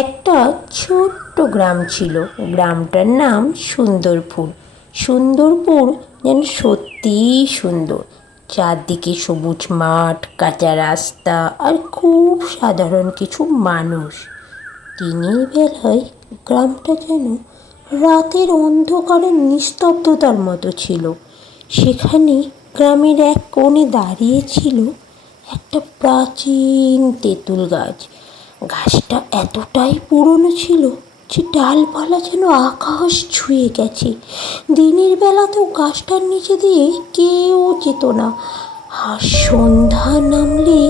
একটা ছোট্ট গ্রাম ছিল। গ্রামটার নাম সুন্দরপুর। সুন্দরপুর যেন সত্যিই সুন্দর। চারদিকে সবুজ মাঠ, কাঁচা রাস্তা আর খুব সাধারণ কিছু মানুষ। দিনের বেলায় গ্রামটা যেন রাতের অন্ধকারের নিস্তব্ধতার মতো ছিল। সেখানে গ্রামের এক কোণে দাঁড়িয়ে ছিল একটা প্রাচীন তেঁতুল গাছ। গাছটা এতটাই পুরনো ছিল যে ডালপালা যেন আকাশ ছুঁয়ে গেছে। দিনের বেলাতেও গাছটার নিচে দিয়ে কেউ যেত না, আর সন্ধ্যা নামলে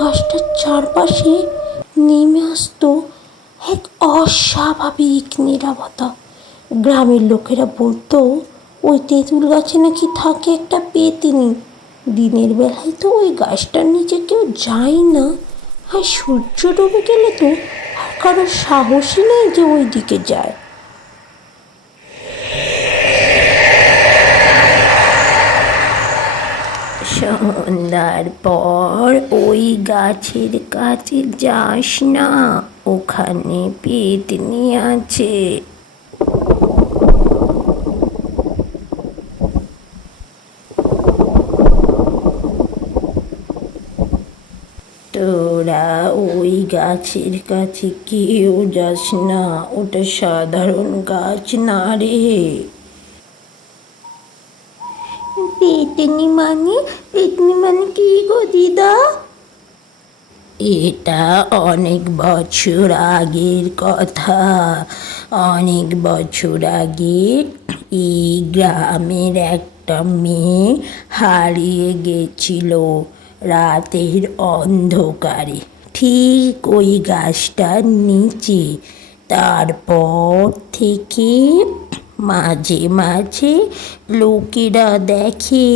গাছটার চারপাশে নেমে আসতো এক অস্বাভাবিক নীরবতা। গ্রামের লোকেরা বলতো ওই তেঁতুল গাছে নাকি থাকে একটা পেতনি। দিনের বেলায় তো ওই গাছটার নিচে কেউ যায় না, আর সূর্য ডুবে গেলে তো আর কারোর সাহসই নেই যে ওই দিকে যায়। সন্ধ্যার পর ওই গাছের কাছে যাস না, ওখানে পেতনি আছে। তোরা ওই গাছের কাছে কেউ যাস না, ওটা সাধারণ গাছ না রে। পেতনি মানে কি গো দিদা? এটা অনেক বছর আগের কথা। অনেক বছর আগে এই গ্রামের একটা মেয়ে হারিয়ে গেছিল রাতের অন্ধকারে, ঠিক ওই গাছটার নিচে। তারপর থেকে মাঝে মাঝে লোকেরা দেখে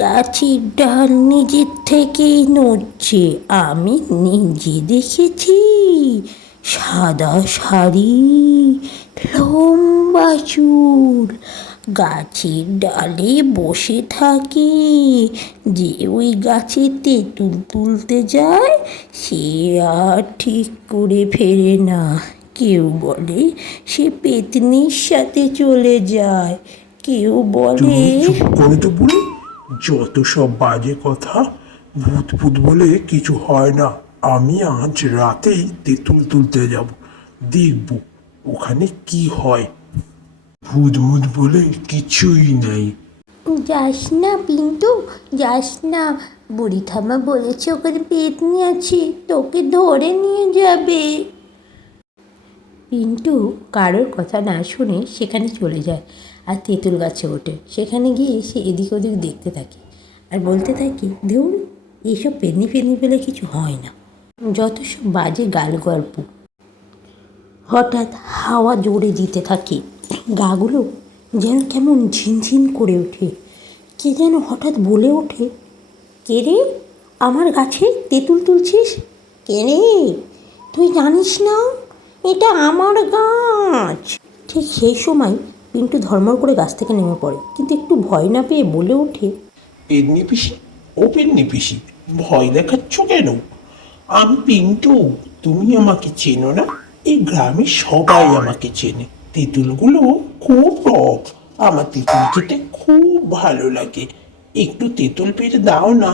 গাছের ডাল নিজের থেকেই নড়ছে। আমি নিজে দেখেছি। সাদা শাড়ি, লম্বা চুল, গাছের ডালে বসে থাকে। যে ওই গাছে তেঁতুল তুলতে যায় সে আর ঠিক করে ফেরে না। কেউ বলে সে পেতনির সাথে চলে যায়, কেউ বলে। চুপ করে তো বুড়ি, যত সব বাজে কথা। ভূত ভূত বলে কিছু হয় না। আমি আজ রাতেই তেঁতুল তুলতে যাব, দেখব ওখানে কি হয়। ভূত ভূত বলে কিছুই নেই। যাস না পিন্টু, যাস না। বুড়ি ঠাম্মা বলেছে ওখানে পেতনি আছে, তোকে ধরে নিয়ে যাবে। পিন্টু কারোর কথা না শুনে সেখানে চলে যায় আর তেঁতুল গাছে ওঠে। সেখানে গিয়ে সে এদিক ওদিক দেখতে থাকে আর বলতে থাকে, ধুর, এইসব পেতনি ফেতনি পেলে কিছু হয় না, যত সব বাজে গাল গল্প। হঠাৎ হাওয়া জোরে দিতে থাকে, গাগুলো যেন কেমন ঝিনঝিন করে ওঠে। কে যেন হঠাৎ বলে ওঠে, কে রে, আমার গাছে তেঁতুল তুলছিস? কে রে, তুই জানিস না এটা আমার গাছ? ঠিক সেই সময় পিন্টু ধর্মর করে গাছ থেকে নেমে পড়ে, কিন্তু একটু ভয় না পেয়ে বলে ওঠে, পেতনি পিসি, ও পেতনি পিসি, ভয় দেখাচ্ছ কেন? আমি পিন্টু, তুমি আমাকে চেনো না? এই গ্রামে সবাই আমাকে চেনে। তেঁতুলগুলো খুব টক, আমার তেঁতুল খেতে খুব ভালো লাগে। একটু তেঁতুল পেড়ে দাও না।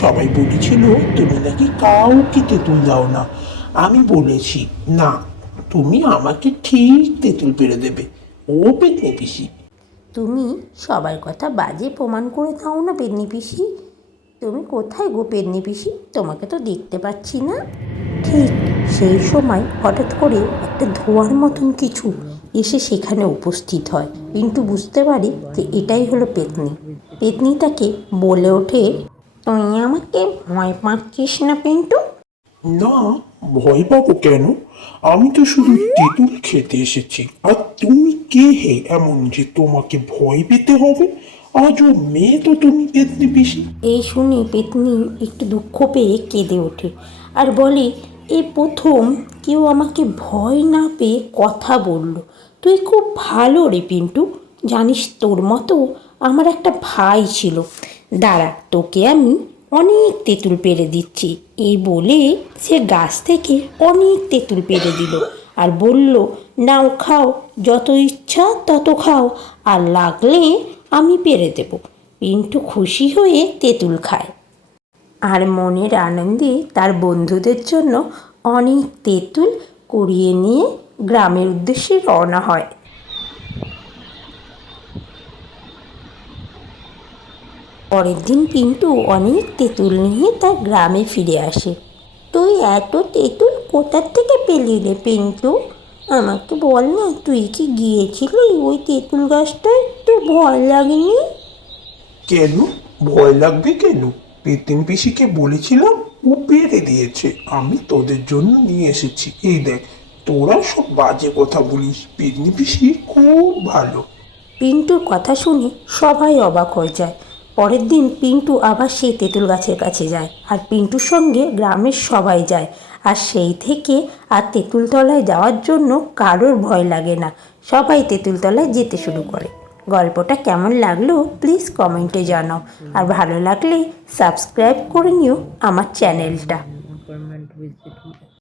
সবাই বলেছিল তুমি নাকি কাউকে তেঁতুল দাও না। আমি বলেছি না, তুমি আমাকে ঠিক তেঁতুল পেড়ে দেবে, ও পেতনি পিসি। তুমি সবার কথা বাজে প্রমাণ করে দাও না পেতনি পিসি। তুমি কোথায় গো পেতনি পিসি? তোমাকে তো দেখতে পাচ্ছি না। ঠিক সেই সময় হঠাৎ করে একটা ধোঁয়ার মতন কিছু এসে সেখানে উপস্থিত হয়। পিন্টু বুঝতে পারে যে এটাই হলো পেতনি। পেতনি তাকে বলে ওঠে, তুই আমাকে ভয় পাচ্ছিস না পিন্টু? না, ভয় পাবো কেন? আমি তো শুধু তেঁতুল খেতে এসেছি। আর তুমি কে হে এমন যে তোমাকে ভয় পেতে হবে? আজও মেয়ে তো তুমি, পেতনি পিসি। এই শুনে পেতনি একটু দুঃখ পেয়ে কেঁদে ওঠে আর বলে, এই প্রথম কেউ আমাকে ভয় না পেয়ে কথা বলল। তুই খুব ভালো রে পিন্টু। জানিস, তোর মতো আমার একটা ভাই ছিল। দাঁড়া, তোকে আমি অনেক তেঁতুল পেড়ে দিচ্ছি। এই বলে সে গাছ থেকে অনেক তেঁতুল পেড়ে দিল আর বলল, নাও খাও, যত ইচ্ছা তত খাও, আর লাগলে আমি পেড়ে দেব। পিন্টু খুশি হয়ে তেঁতুল খায় আর মনের আনন্দে তার বন্ধুদের জন্য অনেক তেঁতুল কুড়িয়ে নিয়ে গ্রামের উদ্দেশ্যে রওনা হয়। পরের দিন পিন্টু অনেক তেঁতুল নিয়ে তার গ্রামে ফিরে আসে। তুই এত তেঁতুল কোথার থেকে পেলি রে পিন্টু? আমাকে বল না, তুই কি গিয়েছিলি ওই তেঁতুল গাছটায়? তোর ভয় লাগেনি? কেন ভয় লাগবে কেন? পেতিন পিসিকে বলেছিলাম, ও পেরে দিয়েছে। আমি তোদের জন্য নিয়ে এসেছি। এই দেখ, তোরা সব বাজে কথা বলিস, পেতনি পিসি খুব ভালো। পিন্টুর কথা শুনে সবাই অবাক হয়ে যায়। পরের দিন পিন্টু আবার সেই তেঁতুল গাছের কাছে যায় আর পিন্টুর সঙ্গে গ্রামের সবাই যায়। আর সেই থেকে আর তেঁতুলতলায় যাওয়ার জন্য কারোর ভয় লাগে না, সবাই তেঁতুলতলায় যেতে শুরু করে। গল্পটা কেমন লাগলো প্লিজ কমেন্টে জানাও, আর ভালো লাগলে সাবস্ক্রাইব করে নিও আমার চ্যানেলটা।